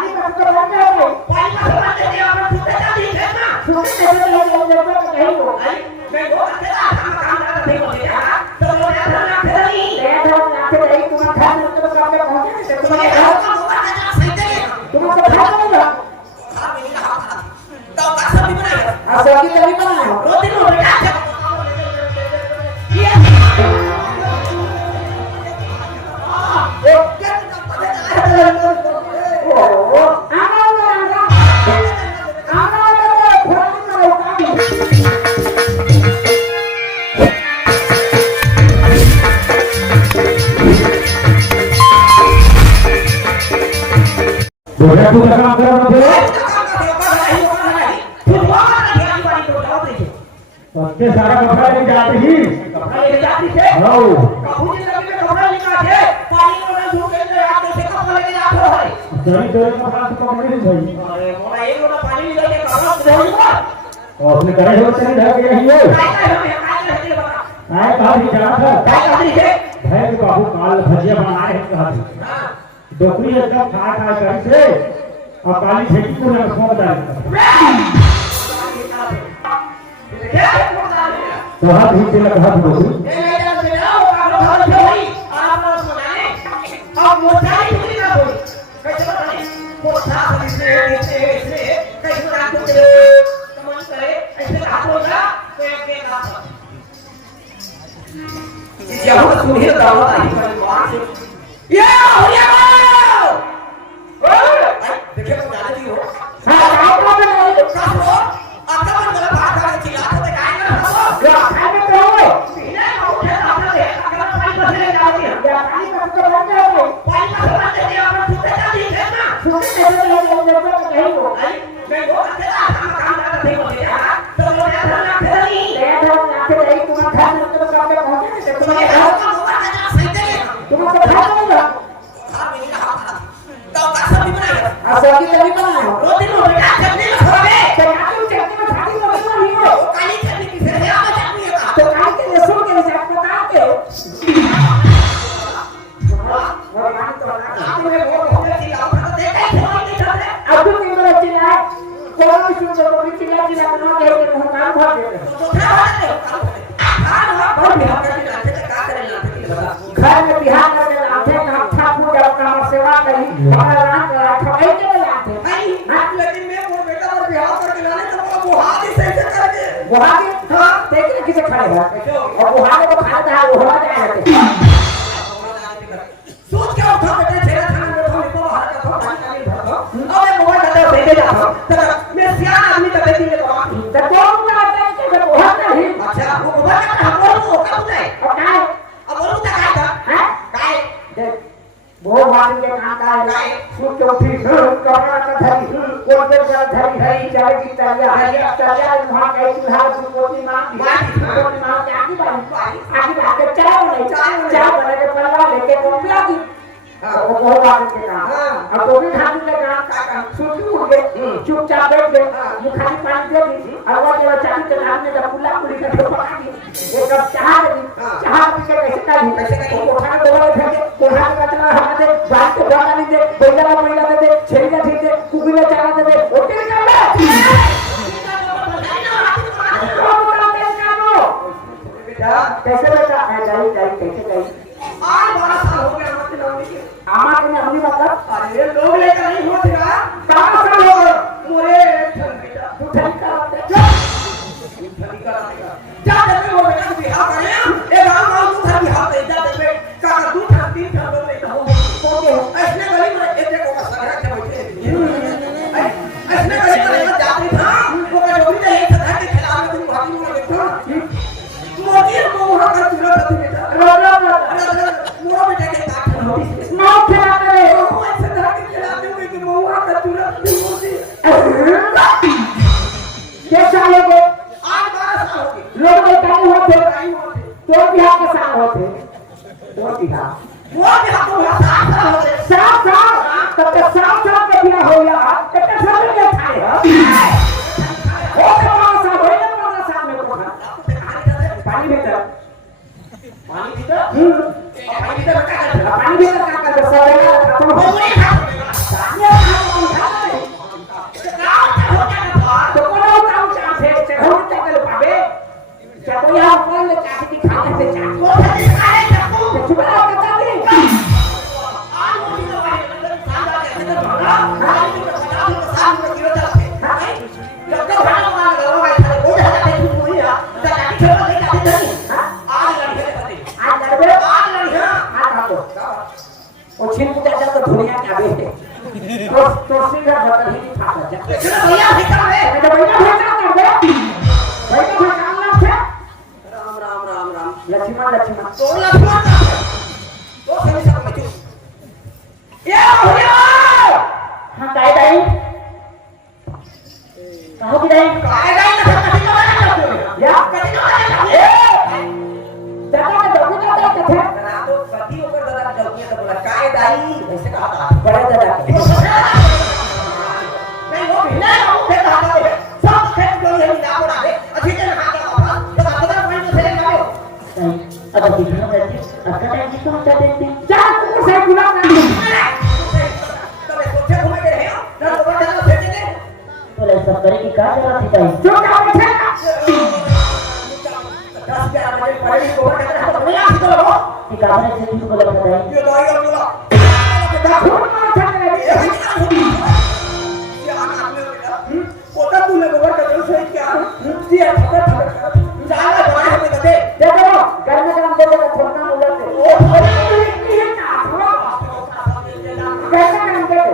पानी का तो बंद है पानी का बंद है आप छूटे जाती है ना छूटे चले गए नहीं हो मैं वो अकेला काम करता नहीं होते हां तो वो ना नहीं ले दो ना फिर एक तुम घर में तो काम में पहुंचे तुम्हारे घर का होगा ना सही दे तुम तो घर में हो हां मैंने कहा तो का सब भी बनाया हां सब भी बनाया रोटी लो बेटा ये दोघे तू कसं काम करत होते ते सारा कपड़ा लेके आते ही कपड़ा लेके जाती थे हो बाबूजी ने कपड़ा लेके आते पानी में धो के आते से कपड़ा लेके जाते हो जरी जरी कपड़ा तो कपड़े नहीं भाई अरे मोरा एक लोटा पानी लेके कपड़ा धो और अपने करे हो चले ढक गए ही हो आए कहा ही जाना था क्या करती थे भाई बाबू काल भजिया बनाए हैं कहा हां डोकरी एकदम खा करके और काली खेती को ना खो डाल तो हाथ ही से लगा हाथ डोकरी ये मेरा बेटा वो आप घर छोड़ी आप लोग सुनाए अब मोटाई पूरी ना होई कैसे बताएं मोटा से कैसे रात को कमान करे ऐसे हाथ होगा तो एक के हाथ ये हम सुनिए दावा आई पर वहां से ये हो गया देखिए तो जाने दी हो हां काय का नहीं का हो आता मन मला बात करायची चिल्लाते ते काय कर हो या काय में करो बिना उठे आपने देख अगर पानी बसले जाती है या पानी का तो बंद है पानी का बंद है आप छूटे जाती है ना छूटे चले गए नहीं हो मैं वो अकेला काम करता नहीं होते हां तो वो ना नहीं ले दो ना फिर एक तुम घर में तो काम में पहुंचे तुम्हारे घर का होगा ना सही दे तुम तो घर में हो हां मैंने कहा तो का सब भी बनाया हां सब भी बनाया रोटी लो बेटा चटनी खाओगे चटनी में भाजी में नहीं हो काली चटनी की फिर आप चटनी है तो काल के लहसुन के हिसाब से काटते हो वो मान तो आप में वो होने की आप तो देखा ही नहीं चलते अब तो मेरा चिल्ला कोई सुन लो भी चिल्ला ना दे के हम काम भर देते तो क्या होते हां बहुत बिहार का चिल्लाते का करे ना घर में बिहार में आते का ठाकुर का अपना सेवा करी और रात ठगाई के लाते हां लेकिन मैं वो बेटा और बिहार करके लाने तो वो हाथ ही सही से करके वो हाथ हां देखिए किसे खड़े हो और वो हाथ को खाता है वो हो जाएगा सोच क्या उठा बेटा छेड़ा थाना में तो को बाहर का तो पानी नहीं भरतो अब मैं मोबाइल खाता भेजे जाता मैं सियान आदमी का बेटी ले तो कौन ना आता है कि वो हाथ नहीं अच्छा वो मोबाइल का हम बोलो कब है और काय अब बोलो तो काय था हैं काय वो वाली के कहां का है सूट के उठी कपड़ा का धरी कोटे का धरी है चाय की तलिया है तलिया वहां का चूल्हा कोटी मां के आगे आगे चाय बना के पलवा लेके टोपिया दी वो वाली के कहां अब वो भी खाने के कहां सूट उठ गए चुपचाप बैठ गए मुखानी पानी दे दी अगवा के चाबी के हाथ में पुल्ला पुली का ठोका दी एक कप चाय दी चाय पी के कैसे का वो खाना दोबारा फेंक दे कोढ़ा का कचरा हटा दे बात को गाना नहीं दे कोयला महिला दे छेड़िया ठीक दे कुकुरे चारा दे ओके कर ले कैसे बेटा जाई कैसे गई आज बड़ा साल हो गया मत लाओगे आमा के हमनी मतलब अरे लोग लेकर नहीं होते का कहां साल हो गए मोरे बेटा तू ठंडी कराते जा दे वो बेटा बिहार करे ए राम तू था बिहार पे जा दे का दू था तीन था लोग नहीं हो ओके ऐसे गली में एक को का सगरा के बैठे ऐसे गली में जाती था वो का जो भी एक था के खिलाफ में तुम भागी में बैठो मोदी को वहां का तुरंत बेटा रो मोरा बेटा के काट स्मार्ट खिलाते रहे वो ऐसे तरह के खिलाते हुए कि मोहा का तुरंत मोदी कैसा लोगे आज 12 साल के लोग बेटाई होते तो बिहार के साल होते वो बिहार को 7 साल होते 7 साल तब तक 7 साल के बिहार हो गया कितने साल में खाए हो 12 साल हो गए 12 साल में को पानी भीतर पानी भीतर क्या करते पानी भीतर क्या करते सब खत्म हो गई छिन जाता तो दुनिया क्या बे तो सीधा बता ही था चलो भैया भेजा है तो भैया भेजा कर दे भैया भेजा काम ना थे राम राम राम राम लक्ष्मण लक्ष्मण तो लक्ष्मण तो सभी सब में ये भैया हां काय दाई कहो कि दाई काय दाई ना कति का या कति का ए दादा का दौड़ी दादा कथे ना तो कति ऊपर दादा का दौड़ी तो बोला काय दाई ऐसे कहा था बड़े दादा नहीं वो भी ना वो फिर कहा था सब खेत जो है ना को डाले अच्छी तरह खा के वापस तो दादा पॉइंट से ले आओ अब दिखा रहती अगर टाइम की तो चाहते थे चार कुकुर से गुलाम ना तबे सोचे घूमे गए हैं ना तो बड़ा दादा भेजेंगे तो ले सब करे की का जरूरत थी भाई जो क्या बैठे 10-11 बजे पहले को कहते हैं तो भैया तो लो कि काबरे से भी को लगा है ये दवाई का बोला दा खून मार छने ये आना आपने बेटा कोटा तूने गोबर का जल से क्या ये ठकर ठकर जाला दवाई हमें दे देखो घर में काम दे देगा छोड़ना मुझे ओ ये ना थोड़ा कैसे काम दे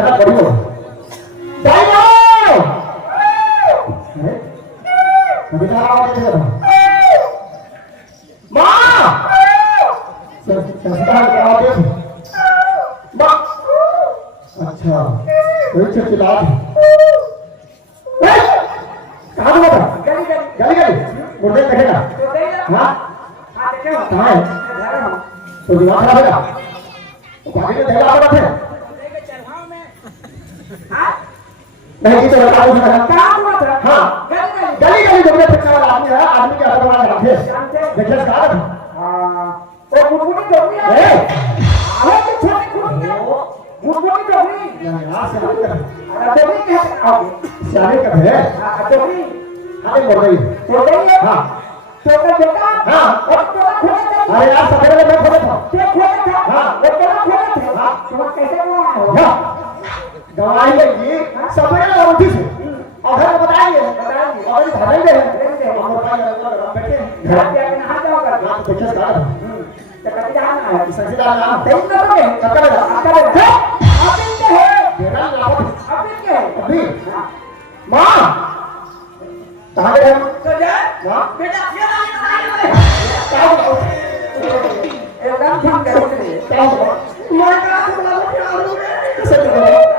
ज्यादा बड़ी हो जाइए अभी कहाँ आवाज दे रहा माँ संस्कार की आवाज दे माँ अच्छा कोई चिल्ला कहाँ हुआ था गली गली मुझे कहेगा हाँ कहाँ है तो दिमाग खराब है तो बाकी तो जगह आवाज है नहीं तो बता दो कहाँ हुआ था हाँ गली गली जब तक का आदमी है आदमी के हाथ में रखे देखिए कहाँ था वो मुर्गी डोरी है वो तो छोटी मुर्गी मुर्गी डोरी यहाँ से डोरी कैसे आओगे शादी कब है डोरी अरे बोल रही है हाँ छोटा छोटा हाँ और छोटा छोटा अरे यार सफेद में खोला था क्या खोला था हाँ वो खोला था हाँ तो कैसे हुआ हाँ दवाई लेगी सफेद और उठी से और घर बताइए और धरेंगे हम बैठे घर पे आके नहा जाओगे आप तो क्या कर तो कभी जाना है संसीदार नाम तेज करोगे कब करोगे अभी क्या है मेरा लाभ अभी क्या है अभी मां कहां गए हम तो जा हां बेटा ये एकदम ठीक करोगे क्या मैं का बोला कैसे करोगे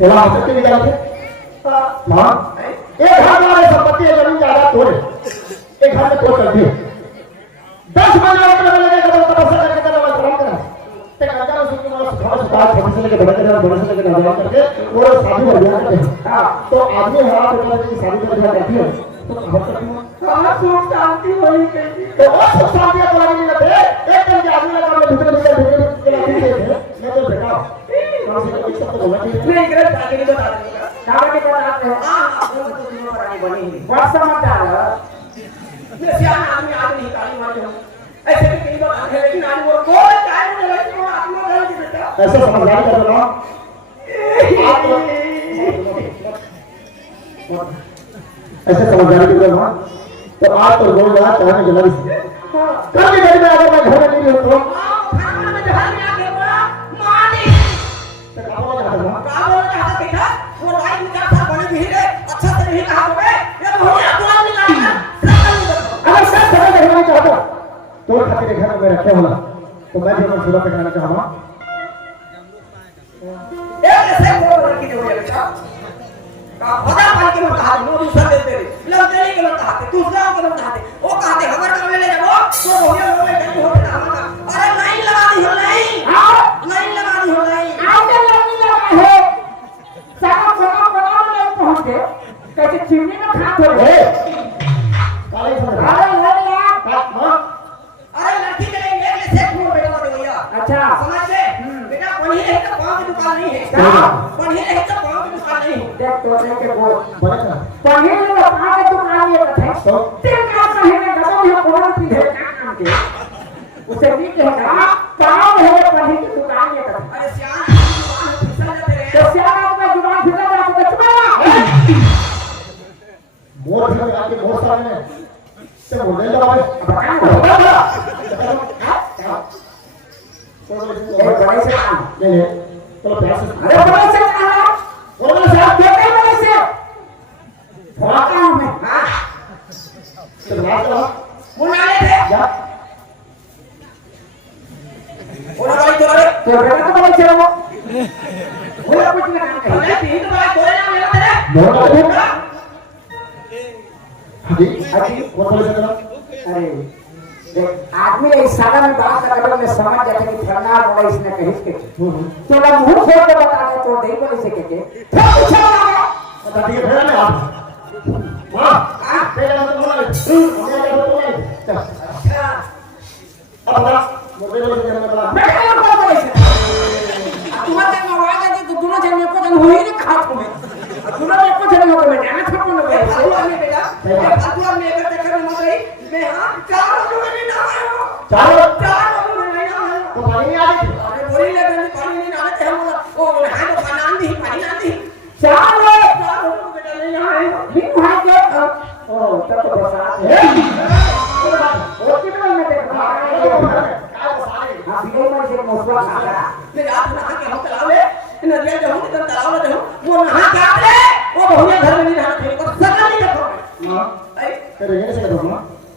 थोड़ा हंसते भी जाते मां एक घर वाले संपत्ति है जमीन ज्यादा तोड़े एक घर में तोड़ कर दिए 10 महीने लगे तो तपस्या करके करना श्रम करना ते कंजा में सुखी वाला सुखाव सुखाव छोटे से लेके बड़े करना बड़े से लेके नौजवान करके वो शादी हो गया करते हैं तो आदमी हरा बेटा की शादी कर दिया करती है तो खबर करती है कहां सुख शांति होई कैसी तो वो सुख शांति को लगी नहीं दे एक दिन के आदमी लगा में दूसरे के लाठी से मैं तो बेटा नहीं गलत आगे नहीं बता देगा साहब के बताते हैं हां आपको तो तीनों पढ़ाई बनी है व्हाट समाचार ये सियाना आदमी आदमी काली मार दो ऐसे भी कई बार आंखें लेकिन आदमी वो कोई काय नहीं लगे तो आदमी गलत बेटा ऐसे समझदारी कर रहा ऐसे समझदारी कर रहा तो आप तो बोल रहा चाहे मैं जला कभी घर में अगर मैं घर में नहीं होता खाना में घर में आके बोला मानी वो राइट में क्या था बड़ी भी है अच्छा से नहीं कहा होगे ये तो हो गया दुआ नहीं लाया अगर सब जगह देखना चाहता तो खातिर घर में रखे होला तो मैं भी शुरू करना चाहूंगा एक ऐसे बोल लड़की जो है बेटा का पता पाल के मत कहा नो दूसरा देते रे लड़के के मत कहा दूसरा के मत कहा वो कहते हमर काम ले ले वो तो हो गया वो बेटा हो गया अरे नहीं लगा दी हो नहीं हां नहीं लगा दी हो नहीं आगे नहीं लगा है साका साका बना ले पहुंच गए कैसे चिमनी में खा हो रे काले समझ अरे ले लिया हां अरे लड़की के लिए से फोन बेटा हो गया अच्छा समझ ले बेटा कोई है तो सोचे के वो बड़ा पढ़े ले पाके दुकान ये कथे तो तेल का पहले गदम ये कोन पीधे काम के उसे भी कहेगा काम है पढ़े की दुकान ये कथे अरे श्याम फिसल जाते रे तो श्याम में जुबान फिसल जाते तो चुप मोर घर में आके मोर सामने से बोल दे बाबू बड़े से काम ले ले चलो प्यार से अरे बड़े से काम बोलो साहब देखते बड़े से थोड़ा काम है हां चलो चलो बुला ले थे जा बोला भाई तो बेटा तो बड़े से वो बोला कुछ ना काम है तीन तो भाई बोले ना मेरा तेरे बोलो हाजी वो बोले चलो अरे देख आदमी इस सारा में बात करने में समझ जाता कि फरना बोला इसने कहीं के तो ना मुंह खोल के बता दे तो नहीं बोले से के फिर पूछा लगा बता दिए फिर ले आप वाह पहले मत बोला चल अच्छा अब बता मोबाइल में करने वाला मैं क्या बोल रहा हूं तुम्हारे में आवाज आती तो दोनों जन को जन हुई नहीं कहा तुम्हें दोनों में को जन को मैं जाना था कौन है सही वाली बेटा अतुआ में एक देखकर मत गई मैं हां चार लोग नहीं ना आयो चार लोग नहीं आयो तो पानी आ गई अरे बोली ले पानी नहीं आते हम ओ हां तो पानी आंधी चार लोग बेटा नहीं आयो ठीक है के ओ तब तो बरसात है ओ कितना में देख हां बिगड़ में से मौसम आ रहा मैं रात नहा के हम तालाब में नदिया जो हम तालाब में जो वो नहा के आते वो बहुया घर में नहीं नहा थे और सगा नहीं देखो हां तेरे घर से देखो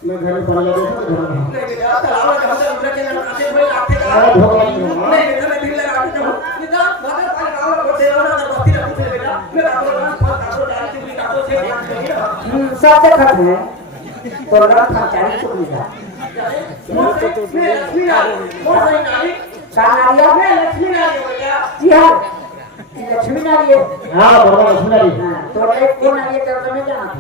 मैं घर में पानी लगा देता घर में नहीं बेटा तालाब में हम उधर के नहाते हुए आते का अरे धोखा नहीं नहीं बेटा मैं दिल लगा के हूं निदा बादल पानी गांव में होते रहो ना बस्ती रखो थे बेटा मैं आपको डालती हुई काटो से सब देखत है तो लड़का खर्चाई चुक लिया लक्ष्मी नारी जी हाँ लक्ष्मी नारी है हां बराबर लक्ष्मी नारी तो एक कौन नारी है तो मैं जाना था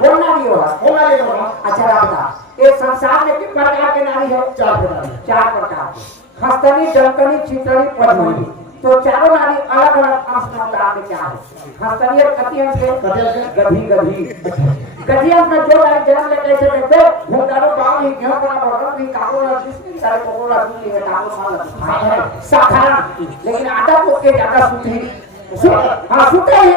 कौन नारी होगा कौन नारी होगा अच्छा बता ये संसार में कितने प्रकार के नारी है चार प्रकार के हस्तनी डंकनी चितनी पद्मनी तो चारों नारी अलग अलग अंश में चार हस्तनी और कति अंश के गधी गधिया में जो नारी जन्म लेके ऐसे देखो भूतारो गांव ही गेहूं का बर्तन भी काको ना जिसमें सारे पकोड़ा सुन लिए काको साल साधारण लेकिन आटा को के ज्यादा सुथरी हां सुथरी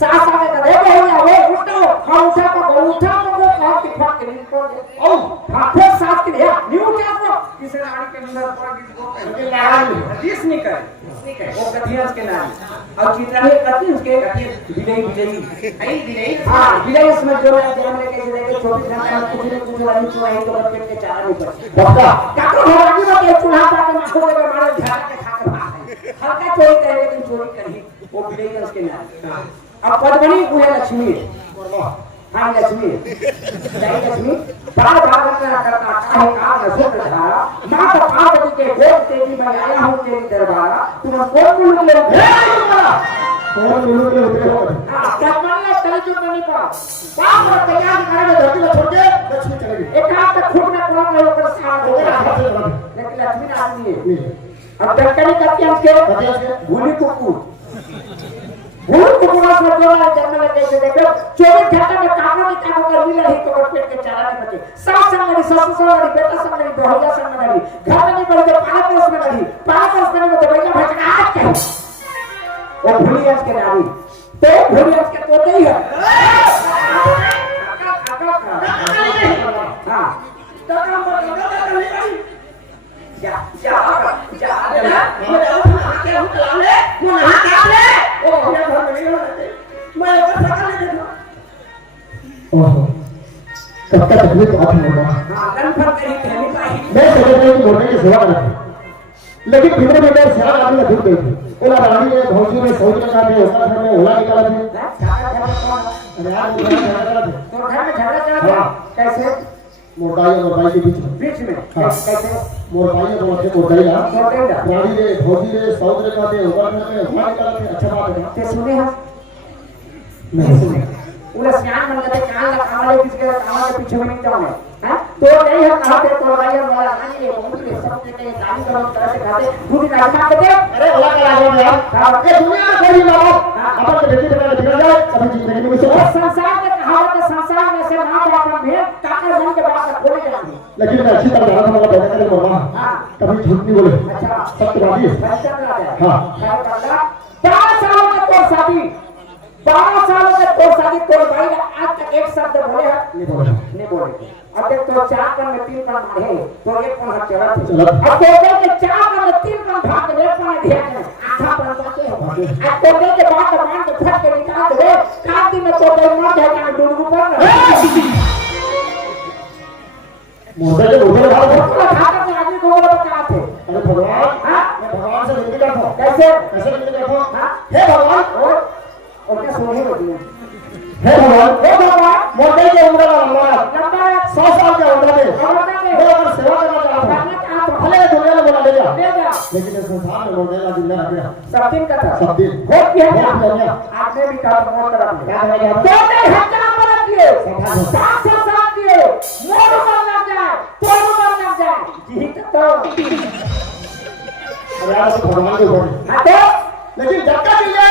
सास आगे का दे गए वो उठो हम उठा को वो कहा कि फट के नहीं पड़ ओ हां फिर सास के लिए न्यू क्या को किसी नारी के अंदर पड़ किसी को लगा दिस नहीं करे वो गधियंस के नारी और चित्रा है गधियंस के विजयी आई हां विजयी इसमें जो है जन्म लेके जाके 24 घंटा में कुछ वाली चुनाई तो पेट के चारा नहीं पड़ता बक्का काको भरागी में के चूल्हा पर के माखो के मारे झाड़ के खा के भाग हल्का चोरी करे लेकिन चोरी करही वो विजयी उसके नारी अब पद्मनी वो है लक्ष्मी हां लक्ष्मी जय लक्ष्मी बड़ा भागवत करता है का नजर धारा मां का पार्वती के गोद तेरी मैं आया हूं तेरी दरबारा तुम कौन मिलू ले कौन मिलू ले उतरे हो हां क्या मानना चल जो नहीं पा पाप और तैयार करे में धरती में छोड़ के लक्ष्मी चलेगी एक हाथ तक खुद में कौन है ऊपर साथ हो गया लेकिन लक्ष्मी ना आदमी है अब डकनी करती है भूली कुकू भूल कुकुरा से जो है जन्म में कैसे देखो 24 घंटे में कामों की कामों कर मिल रही तो पेट के चारा नहीं बचे सास संग लड़ी ससुर संग लड़ी बेटा संग लड़ी बहुया संग लड़ी घर में नहीं पड़ी तो पाला परोस में लड़ी पाला परोस में तो भैया भटका आज के वो भूलियंस के नारी तो भूलियंस के तोते ही है हां तो काम पर जा क्या हूं चला ले वो नहा क्या ले ओ मेरा घर में नहीं रहते मैं ऊपर सकल ले देखो ओहो कब तक तकलीफ आती होगा हां गन फट करी कहनी पाई मैं सोच रहा हूं मोटे की सेवा करते लेकिन फिर में मेरे सेवा आदमी ने भूल गई थी ओला रानी ने भौजी में सोच रहा था उसका घर में ओला निकाला था अरे यार तो घर में झगड़ा चला था कैसे मोटाई और मोटाई के बीच में कैसे मोटाई और मोटाई ना मोटाई रानी ने भौजी ने सौदरे का दे ऊपर में ओला निकाला था अच्छा बात है ते सुने हम नहीं सुने उला स्नान मन करते कान ला कावले किसके कावले के पीछे में नहीं जाओ हैं तो नहीं हम कहा पे तो भाई वाला रानी ये बहुत के सब के दान करो तरह से खाते दूध का खा के अरे ओला का लागो यार ए दुनिया में कोई ना अपन के बेटी बना बिगड़ जाए कभी जिंदगी में कुछ और संसार में कहावत है, संसार में से ना जाकर भेद काकर मन के बात खोले जाएंगे। लेकिन मैं अच्छी तरह जाना था मेरा पैदा करने मामा हाँ कभी झूठ नहीं बोले अच्छा सत्यवादी है फैशन ना जाए हाँ 12 सालों में तो शादी 12 सालों में तो शादी तो भाई आज तक एक शब्द बोले हैं नहीं बोले अब तक तो 4 कन में 3 कन मारे तो 1 कन हाथ चला अब तो के 4 कन में 3 कन भाग के 1 कन ध्यान आधा पर जाते हैं अब तो के बाद मान के फट के निकाल दे काटी में तो कोई मर जाएगा डूब पर मोटे के मोटे खाता के आदमी को बोलो क्या थे अरे भगवान हां मैं भगवान से विनती करता हूं कैसे विनती करता हूं हां हे भगवान और क्या सोनी होती है हे भगवान मोटे के उम्र का लंबा 100 साल के उम्र में मैं अगर सेवा करना चाहता हूं भले दुनिया में बोला ले जा लेकिन इस संसार में मोटे का जिंदा रह गया सब दिन का था सब दिन हो गया आपने भी कहा मोट करा दिया क्या करेगा तो नहीं हत्या कर दिए साथ साथ दिए मोर मर लग जाए तोड़ मर लग जाए जीत तो अरे यार तो भगवान के ऊपर हां तो लेकिन जब तक ये